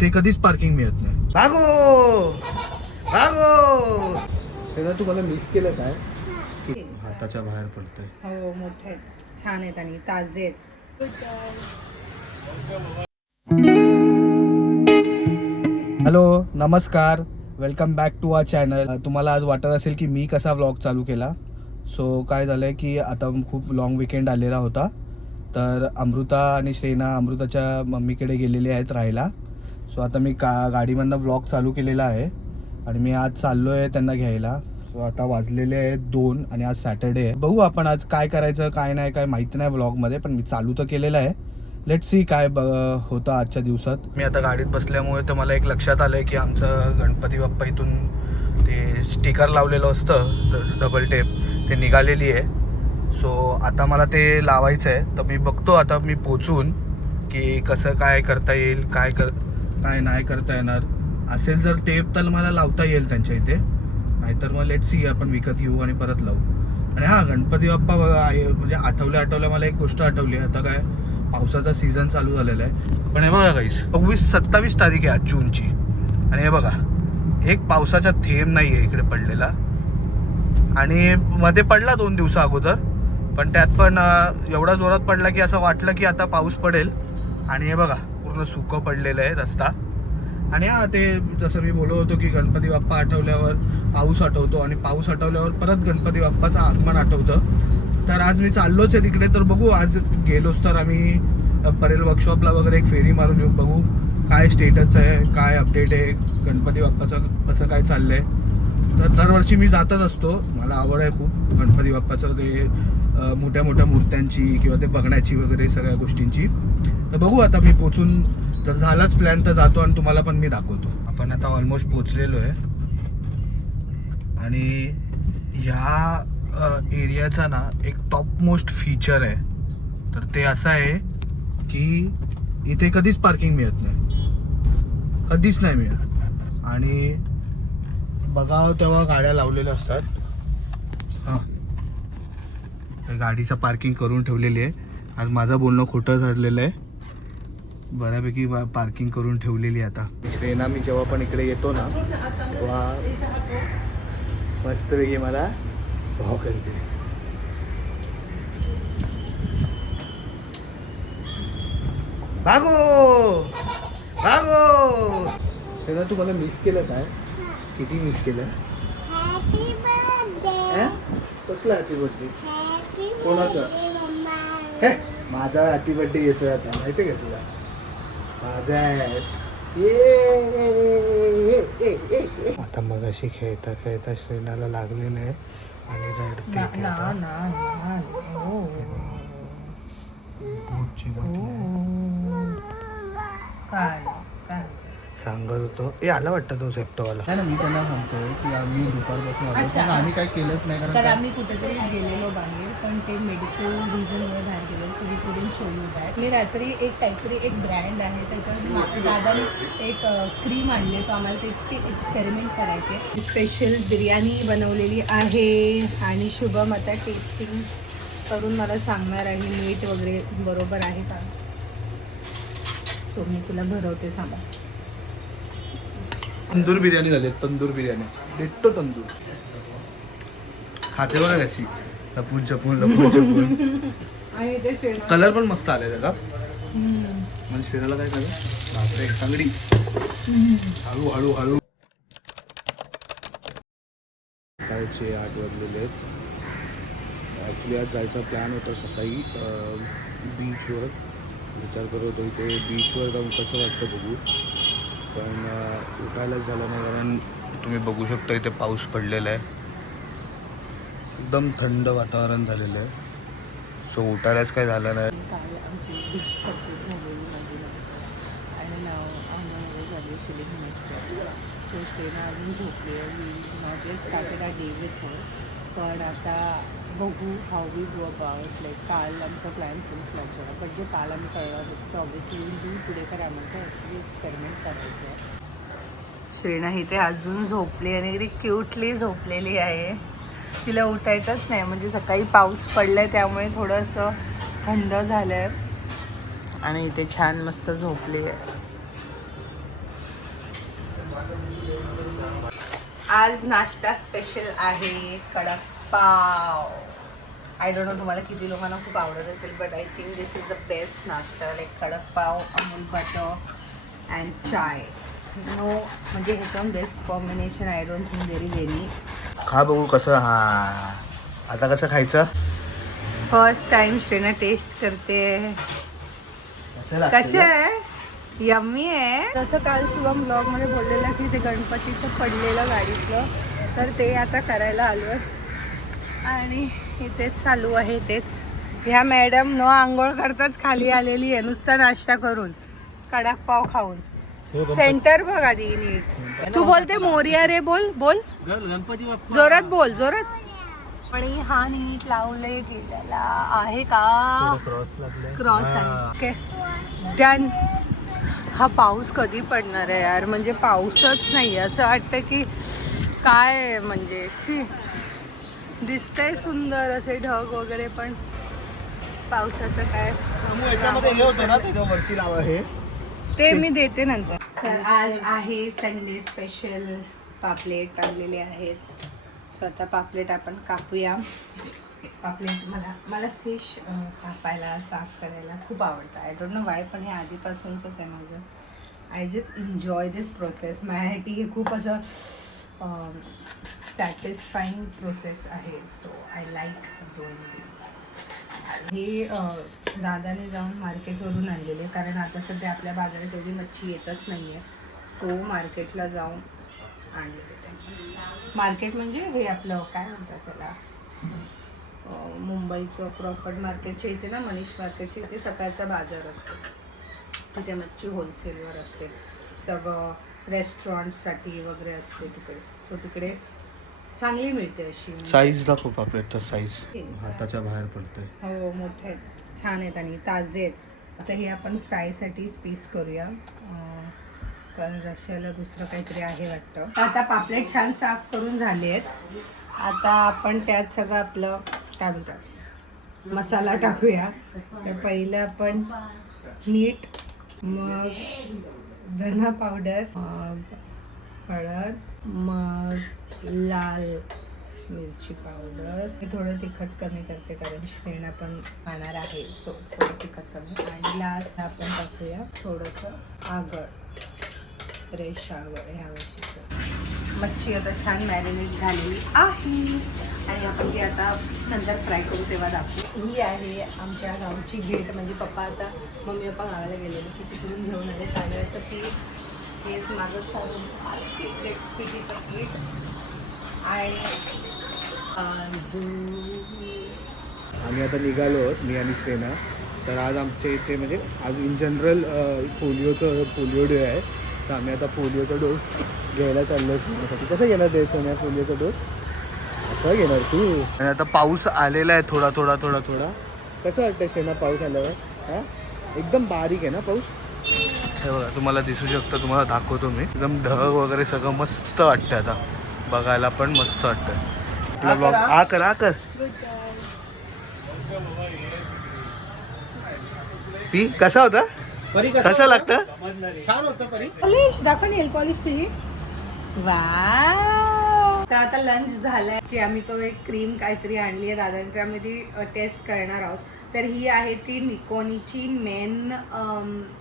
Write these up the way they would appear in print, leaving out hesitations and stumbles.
ते कधीच पार्किंग मिळत नाही. भागो भागो. सेना तू मला मिस केलं काय? हाताच्या बाहेर पडतंय. हो मोठे आहेत, छान आहेत आणि ताजे आहेत. हॅलो नमस्कार, welcome back to our channel. तुम्हाला आज वाटत असेल की मी कसा व्लॉग चालू केला. सो काय झालंय की आता खूप लॉंग विकेंड आलेला होता, तर अमृता आणि श्रेना अमृताच्या मम्मीकडे गेलेले आहेत राहायला. सो आता मी गाडीमधनं व्लॉग चालू केलेला आहे आणि मी आज चाललो आहे त्यांना घ्यायला. सो आता वाजलेले आहेत 2 आणि आज सॅटर्डे आहे. बघू आपण आज काय करायचं काय नाही काय माहिती नाही व्लॉगमध्ये, पण मी चालू तर केलेलं आहे. लेट्स सी काय होतं आजच्या दिवसात. मी आता गाडीत बसल्यामुळे तर मला एक लक्षात आलं की आमचं गणपती बाप्पा इथून ते स्टिकर लावलेलं असतं डबल टेप, ते निघालेली आहे. सो आता मला ते लावायचं आहे. तर मी बघतो आता मी पोचून की कसं काय करता येईल, काय नाही करता येणार. असेल जर टेप तर मला लावता येईल त्यांच्या इथे, नाहीतर मग लेट्स सी आपण विकत घेऊ आणि परत लावू. आणि हां, गणपती बाप्पा म्हणजे आठवल्या मला एक गोष्ट आठवली. आता काय पावसाचा सीझन चालू झालेला आहे, पण हे बघा गाईस 26-27 तारीख आहे आज जूनची, आणि हे बघा एक पावसाचा थेंब नाही आहे इकडे पडलेला. आणि मध्ये पडला 2 दिवसा अगोदर, पण त्यात पण एवढा जोरात पडला की असं वाटलं की आता पाऊस पडेल. आणि हे बघा पूर्ण सुकं पडलेलं आहे रस्ता. आणि हां, ते जसं मी बोलत होतो की गणपती बाप्पा आठवल्यावर पाऊस आठवतो आणि पाऊस आठवल्यावर परत गणपती बाप्पाचं आगमन आठवतं. तर आज मी चाललोच आहे तिकडे. तर बघू, आज गेलोच तर आम्ही परेल वर्कशॉपला वगैरे एक फेरी मारून येऊ. बघू काय स्टेटस आहे, काय अपडेट आहे गणपती बाप्पाचं, कसं काय चाललं आहे. तर दरवर्षी मी जातच असतो, मला आवड आहे खूप गणपती बाप्पाचं, ते मोठ्या मोठ्या मूर्त्यांची किंवा ते बघण्याची वगैरे सगळ्या गोष्टींची. तर बघू आता मी पोचून जर झालाच प्लॅन तर जातो आणि तुम्हाला पण मी दाखवतो. आपण आता ऑलमोस्ट पोचलेलो आहे आणि ह्या एरियाचा ना एक टॉप मोस्ट फीचर आहे. तर ते असं आहे की इथे कधीच पार्किंग मिळत नाही, कधीच नाही मिळत. आणि बघावं तेव्हा गाड्या लावलेल्या असतात. हां, गाडीचं पार्किंग करून ठेवलेली आहे. आज माझं बोलणं खोटं ठरलेलं आहे, बऱ्यापैकी पार्किंग करून ठेवलेली. आता श्रेना मी जेव्हा पण इकडे येतो ना तेव्हा मस्तपैकी मला भाव करते. भागो भागो. श्रेना तू मला मिस केलं काय? किती मिस केलं? Happy birthday. कसला हॅपी बर्थडे? कोणाचा? हे माझा हॅपी बर्थडे येतोय आता, माहिती आहे का तुला? माझा आता मग अशी खेळता खेळता श्रेनाला लागलेलं आहे आणि रडते. सांगत होतो आला वाटतं तो सेप्टोवाला. नाही ना, मी त्यांना सांगतोय की आम्ही दुपारपासून आलो, पण आम्ही काय केलंच नाही. तर आम्ही कुठेतरी गेलेलो बाहेर, पण ते मेडिकल रिझनमुळे बाहेर गेलो. So we couldn't show you that. मी रात्री काहीतरी एक ब्रँड आहे त्याच्यावर दादाने एक क्रीम आणली, तो आम्हाला ते इतके एक्सपेरिमेंट करायचे. स्पेशल बिर्याणी बनवलेली आहे आणि शुभम आता टेस्टिंग करून मला सांगणार आहे मीठ वगैरे बरोबर आहे का. सो मी तुला भरवते, थांबा. तंदूर बिर्याणी झाली, तंदूर बिर्याणी भेटतो. तंदूर खाते बघा कशी लपून छपून. कलर पण मस्त आलाय त्याचा. म्हणजे श्रेनाला काय झालं, बापरे चांगली. हळू हळू. सकाळचे 8 वाजलेले आहेत. ॲक्च्युली आज जायचा प्लॅन होता सकाळी बीचवर. विचार करत होतो इथे बीचवर जाऊन कसं वाटतं बघू, पण उठायलाच झालं नाही. कारण तुम्ही बघू शकता इथे पाऊस पडलेला आहे, एकदम थंड वातावरण झालेलं आहे. सो उठायलाच काही झालं नाही. काल आमची डिश कंप्लीट झालेली माझी आणि अंगामध्ये झाली फिलिंग मस्त. सो श्रेना अजून झोपली आहे. मी माझे started a day with her. पण आता बघू how we go about. Like काल आमचा प्लॅन फुल फ्लॉप झाला, पण जे काल आम्ही कळलं होतं तर ऑब्व्हियसली विल डू पुढे. तर आम्हाला ॲक्च्युली एक्सपेरिमेंट करायचं आहे. श्रेना इथे अजून झोपली आणि किती क्यूटली झोपलेली आहे. तिला उठायचंच नाही, म्हणजे सकाळी पाऊस पडला आहे त्यामुळे थोडंसं थंड झालं आहे आणि इथे छान मस्त झोपली आहे. आज नाश्ता स्पेशल आहे कडक पाव. आय डोंट नो तुम्हाला किती लोकांना खूप आवडत असेल, but I think this is the best नाश्ता. लाईक कडक pav, Amul butter and chai. No म्हणजे ह्याचं best combination I don't think there is any. खा बघू कसं. हा आता कसं खायचं. फर्स्ट टाइम श्रेना टेस्ट करते. कसे आहे? यम्मी आहे. जसं काल शिवम ब्लॉगमध्ये बोललेलं की ते गणपतीचं पडलेलं गाडीतलं, तर ते आता करायला आलो आहे आणि इथेच चालू आहे. तेच ह्या मॅडम न आंघोळ करताच खाली आलेली आहे, नुसता नाश्ता करून कडक पाव खाऊन. सेंटर बघ आधी नीट. तू बोलते मोरिया रे. बोल बोल गणपती जोरात बोल, जोरात. आणि हा नीट लावले गेलेला आहे का? क्रॉस आहे. Okay done. हा पाऊस कधी पडणार आहे यार, म्हणजे पाऊसच नाही. असं वाटतं की काय म्हणजे शी. दिसतंय सुंदर असे ढग वगैरे, पण पावसाचं काय वरती लावा हे. ते मी देते नंतर. तर आज आहे संडे स्पेशल. पापलेट आणलेले आहेत. स्वतः पापलेट आपण कापूया. पापलेट मला फिश कापायला, साफ करायला खूप आवडतं. आय डोंट नो वाय, पण हे आधीपासूनच आहे माझं. I just enjoy this process. माझ्यासाठी हे खूप असं सॅटिस्फाईंग प्रोसेस आहे. सो आय लाईक डुईंग दिस. हे दादाने जाऊन मार्केटवरून आणलेले, कारण आता सध्या आपल्या बाजारात एवढी मच्छी येतच नाही आहे. सो मार्केटला जाऊन आणलेले त्यांनी. मार्केट म्हणजे हे आपलं काय म्हणतात त्याला, मुंबईचं क्रॉफर्ड मार्केटच्या इथे ना, मनीष मार्केटच्या इथे सकाळचा बाजार असतो. तिथे मच्छी होलसेलवर असते. सगळं रेस्टॉरंटसाठी वगैरे असते तिकडे. सो तिकडे चांगली मिळते अशी. साईज दाखव पापलेटचा. साईज हाताच्या बाहेर पडते. हो मोठे आहेत, छान आहेत आणि ताजे आहेत. आता हे आपण फ्रायसाठीच पीस करूया, कारण रश्याला दुसरं काहीतरी आहे वाटतं. आता पापलेट छान साफ करून झाले आहेत. आता आपण त्यात सगळं आपलं काय बोलतात मसाला टाकूया. तर पहिलं आपण मीठ, मग धना पावडर, मग हळद, मग लाल मिरची पावडर. मी थोडं तिखट कमी करते कारण श्रेणा पण खाणार आहे. सो थोडं तिखट कमी. आणि लास्ट आपण टाकूया थोडंसं आगळ, फ्रेश आगळ ह्या वर्षीचं. मच्छी आता छान मॅरिनेट झालेली आहे आणि आपण ती आता नंतर फ्राय करू तेव्हा दाखवू. ही आहे आमच्या गावची भेट. म्हणजे पप्पा आता मम्मी पप्पा गावाला गेलेले की तिकडून घेऊन आले तांदळाचं पीठ. हेच माझं सिक्रेट पिठीचं पीठ. आणि आम्ही आता निघालो आहोत, मी आणि श्रेना. तर आज आमच्या इथे म्हणजे आज इन जनरल पोलिओ डे आहे. तर आम्ही आता पोलिओचा डोस घ्यायला चाललो श्रेणासाठी. कसं घेणार ते सोन्या पोलिओचा डोस? असं घेणार तू? आणि आता पाऊस आलेला आहे थोडा थोडा थोडा थोडा. कसं वाटतं श्रेणा पाऊस आल्यावर? हां एकदम बारीक आहे ना पाऊस. हे बघा तुम्हाला दिसू शकतं, तुम्हाला दाखवतो मी. एकदम ढग वगैरे सगळं मस्त वाटतं. आता बघायला पण मस्त वाटतं. आपला ब्लॉग आ कर पी. कसा होता? कसं लागतं? छान होतं परी. पॉलिश दाखव, नेल पॉलिश तुझी. वाव. तर आता लंच झालाय की आम्ही तो एक क्रीम काहीतरी आणली आहे दादांची, आम्ही ती टेस्ट करणार आहोत. तर ही आहे ती निकोनीची मेन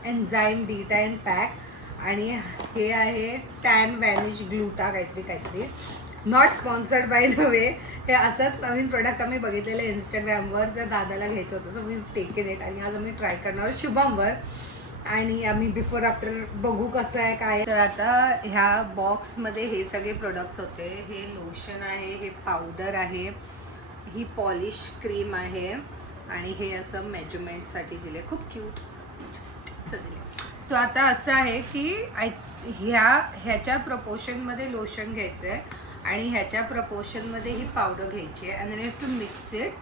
एन्झाईम डिटाईन पॅक. आणि हे आहे टॅन व्हॅनिश ग्लुटा काहीतरी. Not sponsored by the way. हे असंच नवीन प्रोडक्ट आम्ही बघितलेलं इंस्टाग्रामवर, जर दादाला घ्यायचं होतं. सो वी टेकन इट आणि आज आम्ही ट्राय करणार शुभमवर. आणि आम्ही बिफोर आफ्टर बघू कसं आहे काय. तर आता ह्या बॉक्समध्ये हे सगळे प्रोडक्ट्स होते. हे लोशन आहे, हे पावडर आहे, ही पॉलिश क्रीम आहे आणि हे असं मेजरमेंटसाठी दिले. खूप क्यूट दिले. सो आता असं आहे की ह्याच्या प्रपोर्शनमध्ये लोशन घ्यायचं आहे आणि ह्याच्या प्रपोर्शनमध्ये ही पावडर घ्यायची आहे. And then you have to mix it.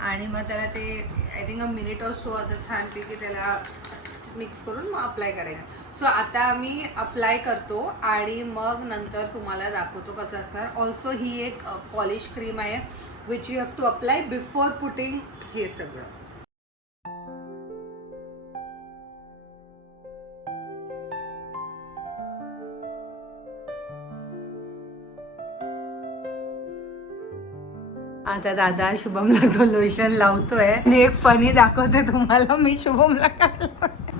आणि मग त्याला ते I think minute or so असं छानपैकी त्याला मिक्स करून मग अप्लाय करायचं. सो आता आम्ही अप्लाय करतो आणि मग नंतर तुम्हाला दाखवतो कसं असणार. ऑल्सो ही एक पॉलिश क्रीम आहे which you have to apply before putting हे सगळं. आता दादा शुभमला तो लोशन लावतोय आणि एक फनी दाखवते तुम्हाला मी शुभमला काय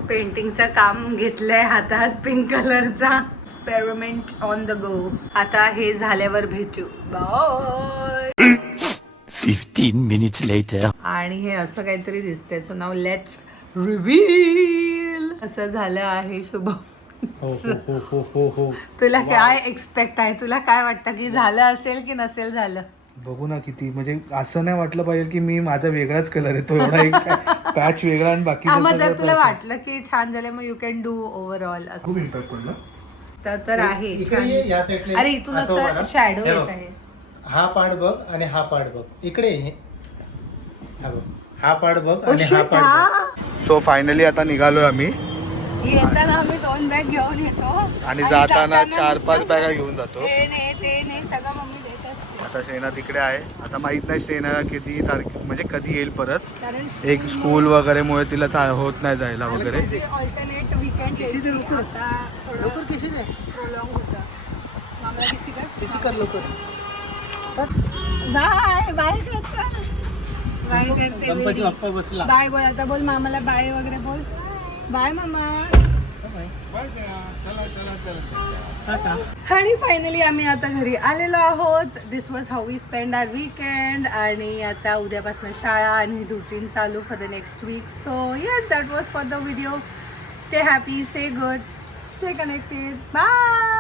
पेंटिंगचं काम घेतलंय हातात पिंक कलरचा एक्सपेरिमेंट ऑन द गो. आता हे झाल्यावर भेटू बाय. 15 minutes later. आणि हे असं काहीतरी दिसतंय सो नाव लेट्स रिव्हील. असं झालं आहे शुभम. तुला काय एक्सपेक्ट आहे, तुला काय वाटतं की झालं असेल की नसेल झालं? बघू ना किती, म्हणजे असं नाही वाटलं पाहिजे की मी माझा वेगळाच कलर आहे तो एवढा एक पॅच वेगळा आणि बाकी मग जर तुला वाटलं की छान झालं मग यू कॅन डू ओव्हरऑल असं. खूप इम्पॅक्ट पडला. तर आहे इकडे ये, या साईडला ये. अरे इथून असं उभा असं राहा. शॅडो हे येत बघ. आहे. हा पार्ट बघ आणि हा पार्ट बघ. इकडे ये. हा बघ, हा पार्ट बघ Oh आणि हा shit, पार्ट बघ. हा. सो फायनली आता निघालोय आम्ही येताना आम्ही 2 बॅग घेऊन येतो आणि जाताना 4-5 बॅगा घेऊन जातो. ते नाही सगळं मम्मी देत असते. आता श्रेना तिकडे आहे. आता माहित नाही श्रेनाला किती तारखे म्हणजे कधी येईल परत. कारण एक स्कूल वगैरे मुळे तिला होत नाही जायला वगैरे. ऑल्टरनेट वीकेंड आता लवकर किसी दे प्रोलॉंग होता. मामला किसी कर लवकर. बाय बाय करते. बाय करते. गणपती बाप्पा बसला. बाय बोल आता, बोल मामाला बाय वगैरे बोल. बाय मामा. आणि फायनली आम्ही आता घरी आलेलो आहोत. This was how we spend our weekend. आणि आता उद्यापासून शाळा आणि रुटीन चालू for the next week. So yes, that was for the video. Stay happy, stay good, stay connected. Bye.